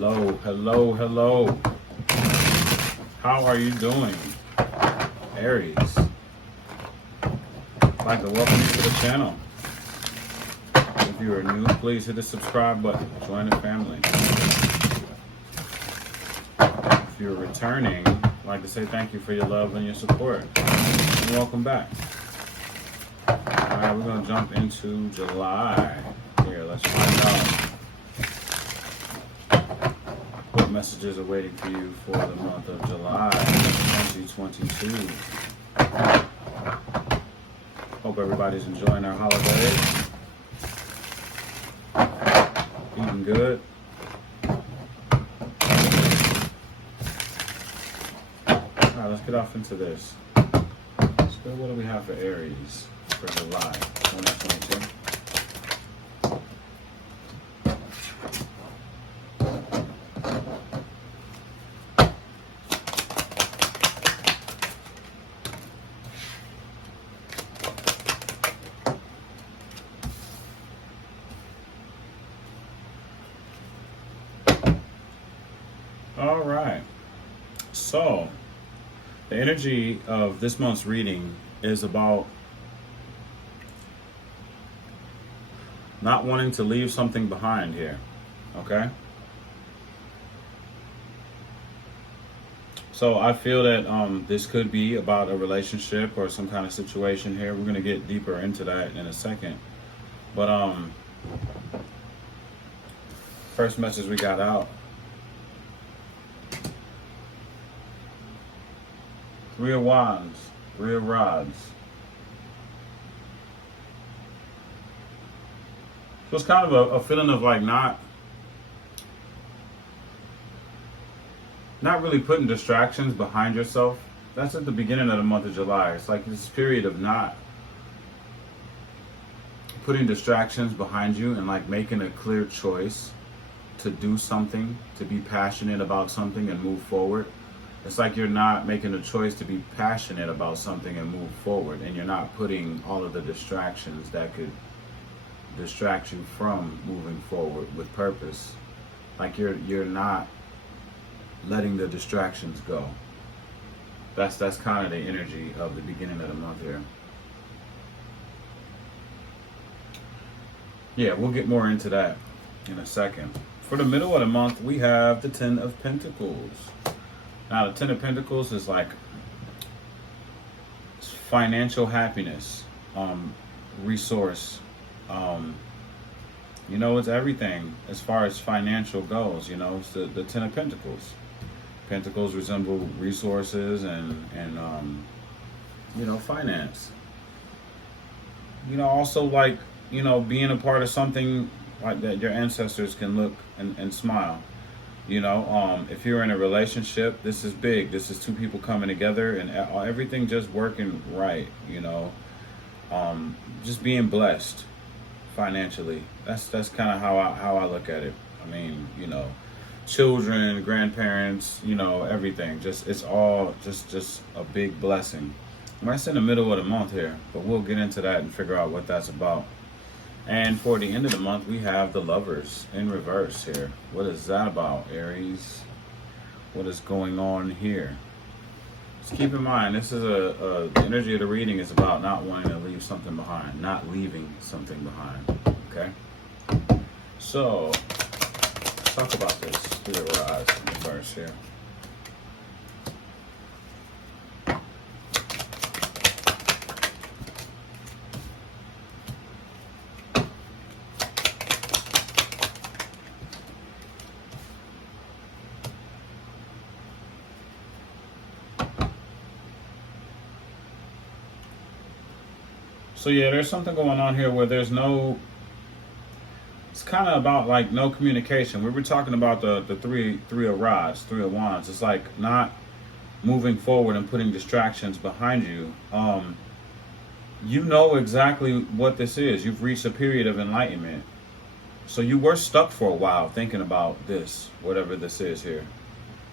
Hello, hello, hello. How are you doing, Aries? I'd like to welcome you to the channel. If you are new, please hit the subscribe button. Join the family. If you're returning, I'd like to say thank you for your love and your support. And welcome back. Alright, we're going to jump into July. Here, let's find out what messages are waiting for you for the month of July 2022. Hope everybody's enjoying our holidays. Eating good. Alright, let's get off into this. So what do we have for Aries for July 2022? All right, so the energy of this month's reading is about not wanting to leave something behind here, okay? So I feel that this could be about a relationship or some kind of situation here. We're gonna get deeper into that in a second. But first message we got out. Three of Wands, Three of Rods. So it's kind of a feeling of like not really putting distractions behind yourself. That's at the beginning of the month of July. It's like this period of not putting distractions behind you and like making a clear choice to do something, to be passionate about something and move forward. It's like you're not making a choice to be passionate about something and move forward, and you're not putting all of the distractions that could distract you from moving forward with purpose. Like you're not letting the distractions go. That's kind of the energy of the beginning of the month here. Yeah, we'll get more into that in a second. For the middle of the month, we have the Ten of Pentacles. Now, the Ten of Pentacles is like financial happiness, resource. It's everything as far as financial goes. It's the Ten of Pentacles. Pentacles resemble resources and finance. Also like, being a part of something like that your ancestors can look and smile. If you're in a relationship, this is big. This is two people coming together and everything just working right, just being blessed financially. That's kind of how I look at it. I mean, children, grandparents, everything. It's all just a big blessing. That's in the middle of the month here, but we'll get into that and figure out what that's about. And for the end of the month, we have the Lovers in reverse here. What is that about, Aries? What is going on here? Just keep in mind, this is the energy of the reading is about not wanting to leave something behind, not leaving something behind, okay? So, let's talk about this through the eyes in reverse here. So yeah, there's something going on here where there's it's kind of about like no communication. We were talking about the three of rods, Three of Wands. It's like not moving forward and putting distractions behind you. You know exactly what this is. You've reached a period of enlightenment. So you were stuck for a while thinking about this, whatever this is here.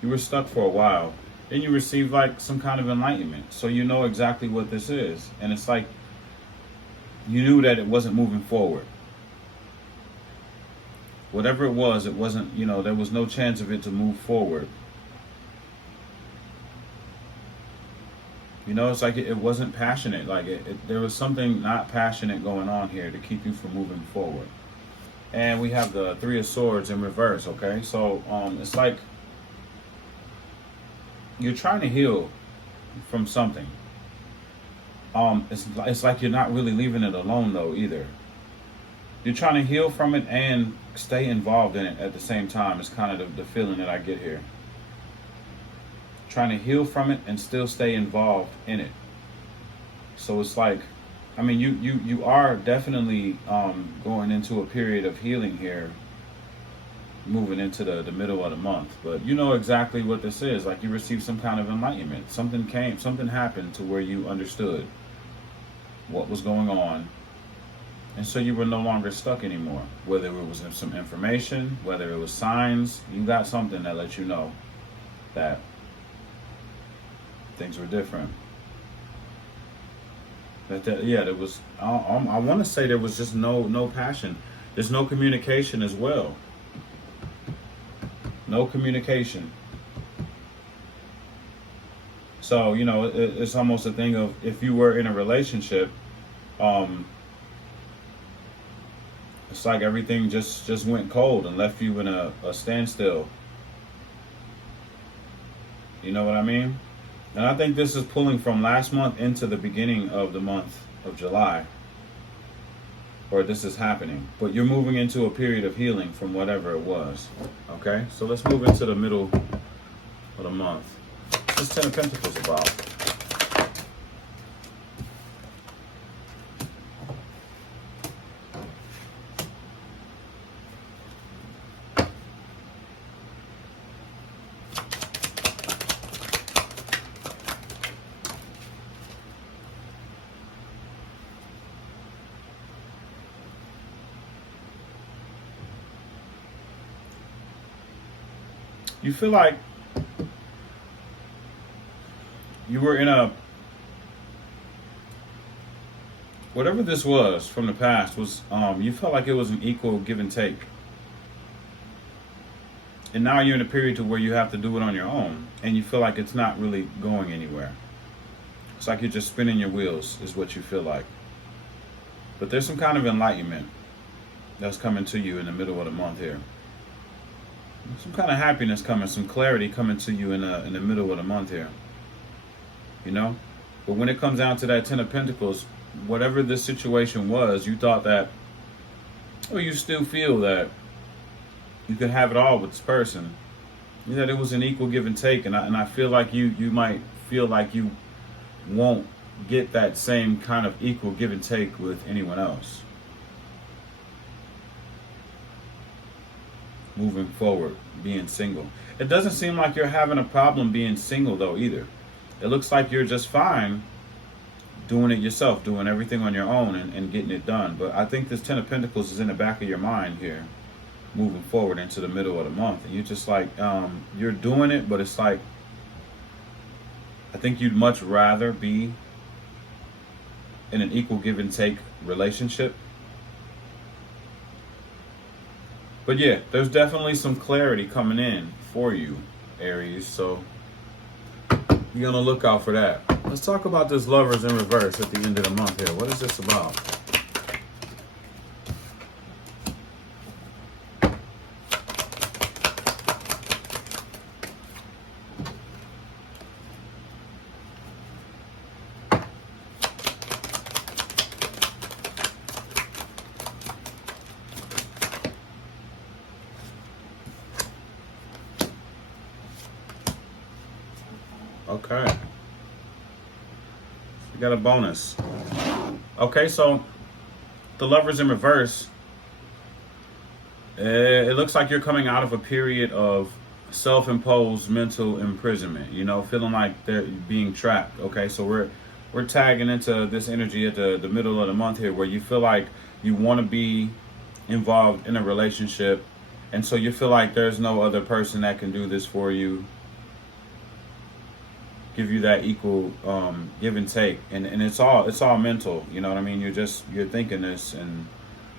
You were stuck for a while. Then you received like some kind of enlightenment. So you know exactly what this is. And it's like you knew that it wasn't moving forward. whatever it wasn't, you know, there was no chance of it to move forward. You know, it's like it wasn't passionate. Like there was something not passionate going on here to keep you from moving forward. And we have the Three of Swords in reverse, okay? So it's like you're trying to heal from something. It's like you're not really leaving it alone though either. You're trying to heal from it and stay involved in it at the same time. It's kind of the feeling that I get here. Trying to heal from it and still stay involved in it. So it's like, I mean, you are definitely going into a period of healing here, moving into the middle of the month. But you know exactly what this is. Like you received some kind of enlightenment. Something happened to where you understood what was going on. And so you were no longer stuck anymore. Whether it was some information, whether it was signs, you got something that let you know that things were different. Yeah, there was. I want to say there was just no passion. There's no communication as well. No communication. So you know, it's almost a thing of if you were in a relationship, it's like everything just went cold and left you in a standstill. You know what I mean? And I think this is pulling from last month into the beginning of the month of July, or this is happening. But you're moving into a period of healing from whatever it was. Okay, so let's move into the middle of the month. What's Ten of Pentacles about? You feel like you were in a, whatever this was from the past was, you felt like it was an equal give and take. And now you're in a period to where you have to do it on your own, and you feel like it's not really going anywhere. It's like you're just spinning your wheels is what you feel like. But there's some kind of enlightenment that's coming to you in the middle of the month here. Some kind of happiness coming, some clarity coming to you in the middle of the month here. You know? But when it comes down to that Ten of Pentacles, whatever this situation was, you thought that, or you still feel that you could have it all with this person. You know, that it was an equal give and take, and I feel like you might feel like you won't get that same kind of equal give and take with anyone else. Moving forward, being single. It doesn't seem like you're having a problem being single though either. It looks like you're just fine doing it yourself, doing everything on your own and getting it done. But I think this Ten of Pentacles is in the back of your mind here, moving forward into the middle of the month. And you're just like, you're doing it, but it's like, I think you'd much rather be in an equal give and take relationship. But yeah, there's definitely some clarity coming in for you, Aries. So you're gonna look out for that. Let's talk about this Lovers in reverse at the end of the month here. What is this about? Okay. We got a bonus. Okay, so the Lovers in reverse, it looks like you're coming out of a period of self-imposed mental imprisonment, you know, feeling like they're being trapped. Okay, so we're tagging into this energy at the middle of the month here where you feel like you want to be involved in a relationship, and so you feel like there's no other person that can do this for you, give you that equal give and take, and it's all mental, you know what I mean? You're thinking this, and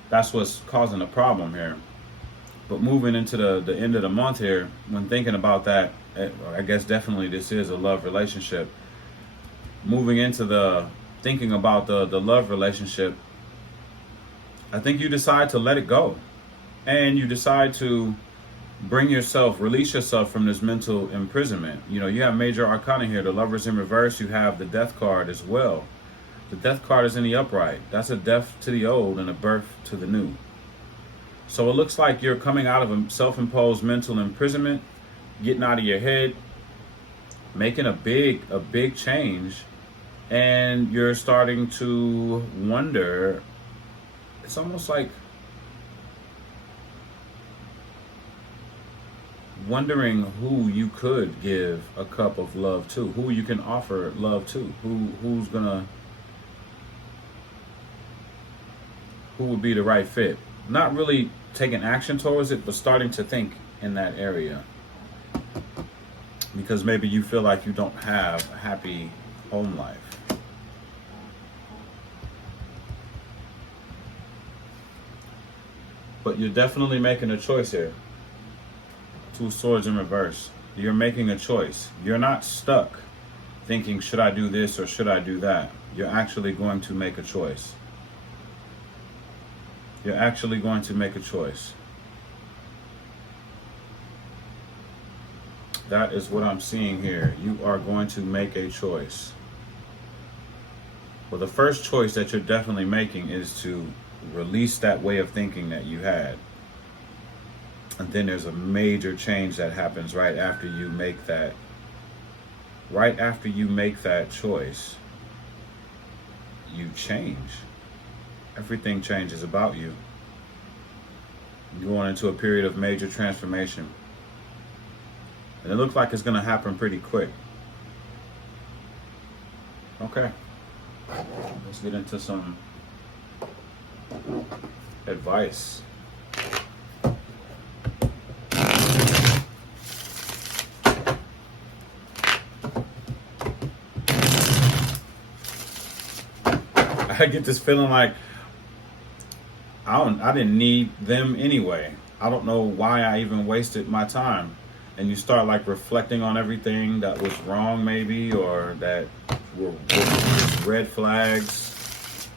that's what's causing the problem here. But moving into the end of the month here, when thinking about that, I guess definitely this is a love relationship. Moving into the thinking about the love relationship, I think you decide to let it go. And you decide to release yourself from this mental imprisonment. You know, you have major arcana here. The Lover's in reverse. You have the Death card as well. The Death card is in the upright. That's a death to the old and a birth to the new. So it looks like you're coming out of a self-imposed mental imprisonment, getting out of your head, making a big change, and you're starting to wonder. It's almost like wondering who you could give a cup of love to, who you can offer love to, who would be the right fit. Not really taking action towards it, but starting to think in that area. Because maybe you feel like you don't have a happy home life. But you're definitely making a choice here. 2 swords in reverse. You're making a choice. You're not stuck thinking, should I do this or should I do that? You're actually going to make a choice. You're actually going to make a choice. That is what I'm seeing here. You are going to make a choice. Well, the first choice that you're definitely making is to release that way of thinking that you had. And then there's a major change that happens right after you make that. Right after you make that choice, you change. Everything changes about you. You're going into a period of major transformation. And it looks like it's going to happen pretty quick. Okay. Let's get into some advice. I get this feeling like I didn't need them anyway. I don't know why I even wasted my time. And you start like reflecting on everything that was wrong maybe, or that were red flags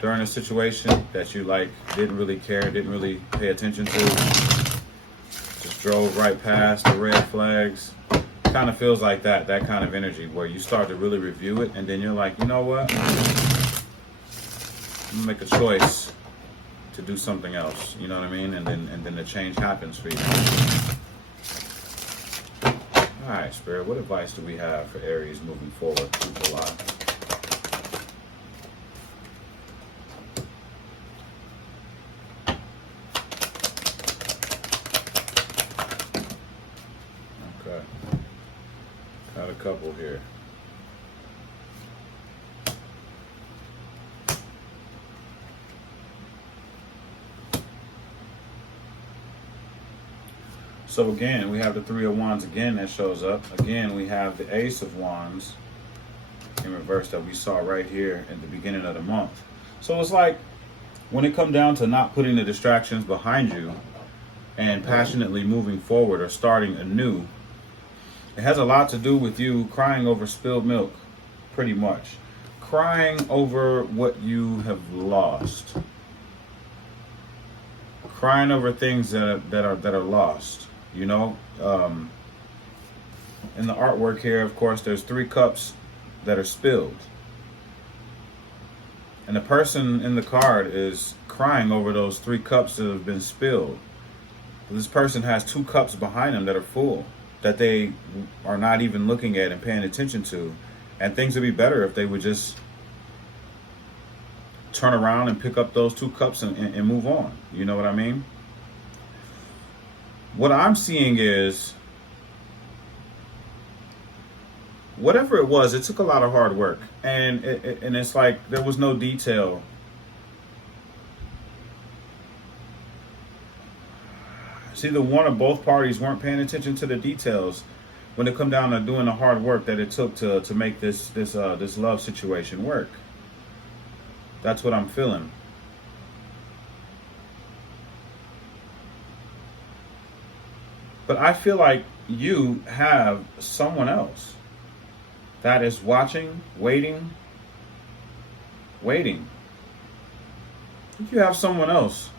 during a situation that you like didn't really care, didn't really pay attention to. Just drove right past the red flags. Kind of feels like that kind of energy where you start to really review it, and then you're like, you know what? I'm gonna make a choice to do something else. You know what I mean? And then the change happens for you. All right, Spirit, what advice do we have for Aries moving forward through July? Okay. Got a couple here. So again, we have the 3 of Wands again that shows up. Again, we have the Ace of Wands in reverse that we saw right here at the beginning of the month. So it's like when it comes down to not putting the distractions behind you and passionately moving forward or starting anew, it has a lot to do with you crying over spilled milk, pretty much. Crying over what you have lost. Crying over things that are lost. You know, in the artwork here, of course, there's 3 cups that are spilled. And the person in the card is crying over those 3 cups that have been spilled. This person has 2 cups behind them that are full, that they are not even looking at and paying attention to. And things would be better if they would just turn around and pick up those 2 cups and move on. You know what I mean? What I'm seeing is, whatever it was, it took a lot of hard work. And it's like there was no detail. See, the one or both parties weren't paying attention to the details when it come down to doing the hard work that it took to make this love situation work. That's what I'm feeling. But I feel like you have someone else that is watching, waiting. If you have someone else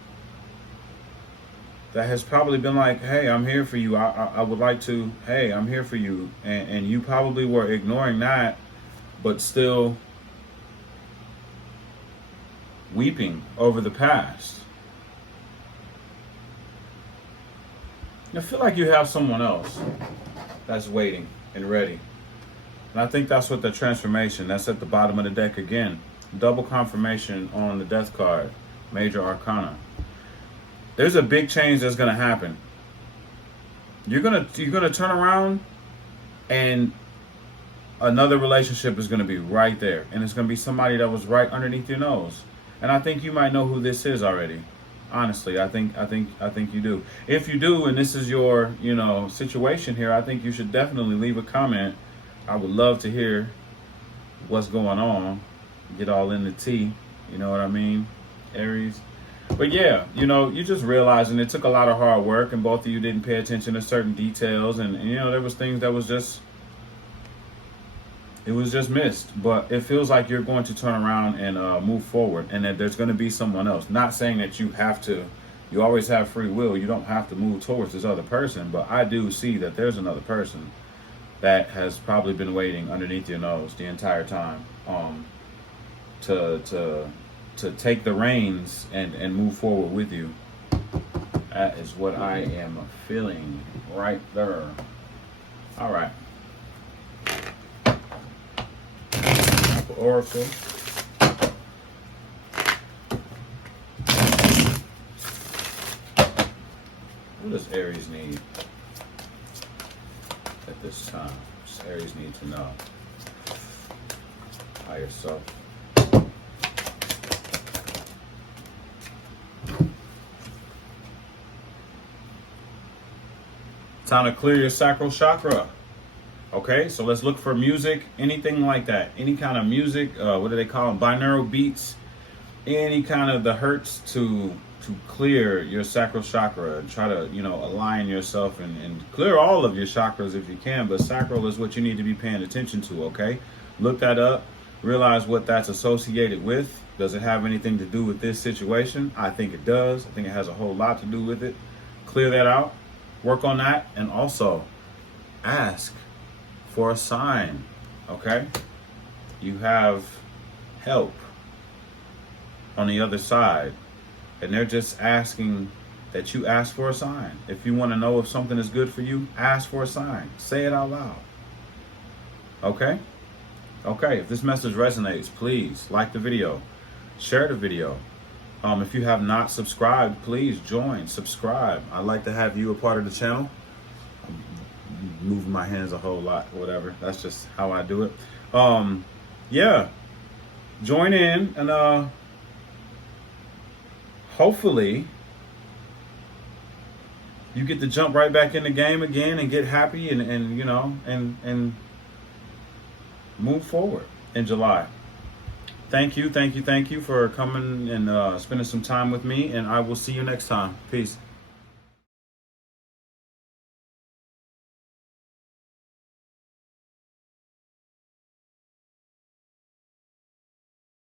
that has probably been like, hey, I'm here for you. I would like to, hey, I'm here for you. And you probably were ignoring that, but still weeping over the past. I feel like you have someone else that's waiting and ready. And I think that's what the transformation, that's at the bottom of the deck again. Double confirmation on the death card, major arcana. There's a big change that's gonna happen. You're gonna turn around and another relationship is gonna be right there. And it's gonna be somebody that was right underneath your nose. And I think you might know who this is already. Honestly, I think you do. If you do, and this is your, situation here, I think you should definitely leave a comment. I would love to hear what's going on. Get all in the tea. You know what I mean, Aries? But yeah, you just realizing it took a lot of hard work, and both of you didn't pay attention to certain details, and there was things that was just missed. But it feels like you're going to turn around and move forward, and that there's going to be someone else. Not saying that you have to. You always have free will. You don't have to move towards this other person. But I do see that there's another person that has probably been waiting underneath your nose the entire time, to take the reins and move forward with you. That is what I am feeling right there. All right. Oracle. What does Aries need at this time? What does Aries need to know? Higher self. Time to clear your sacral chakra. Okay, so let's look for music, anything like that. Any kind of music, what do they call them? Binaural beats. Any kind of the hertz to clear your sacral chakra. Try to, align yourself and clear all of your chakras if you can. But sacral is what you need to be paying attention to, okay? Look that up. Realize what that's associated with. Does it have anything to do with this situation? I think it does. I think it has a whole lot to do with it. Clear that out. Work on that. And also ask for a sign, okay? You have help on the other side, and they're just asking that you ask for a sign. If you want to know if something is good for you, ask for a sign. Say it out loud. Okay? Okay, if this message resonates, please like the video, share the video. If you have not subscribed, please join, subscribe. I'd like to have you a part of the channel. Moving my hands a whole lot, whatever. That's just how I do it. Yeah, join in, and hopefully you get to jump right back in the game again and get happy and move forward in July. Thank you for coming and spending some time with me, and I will see you next time. Peace.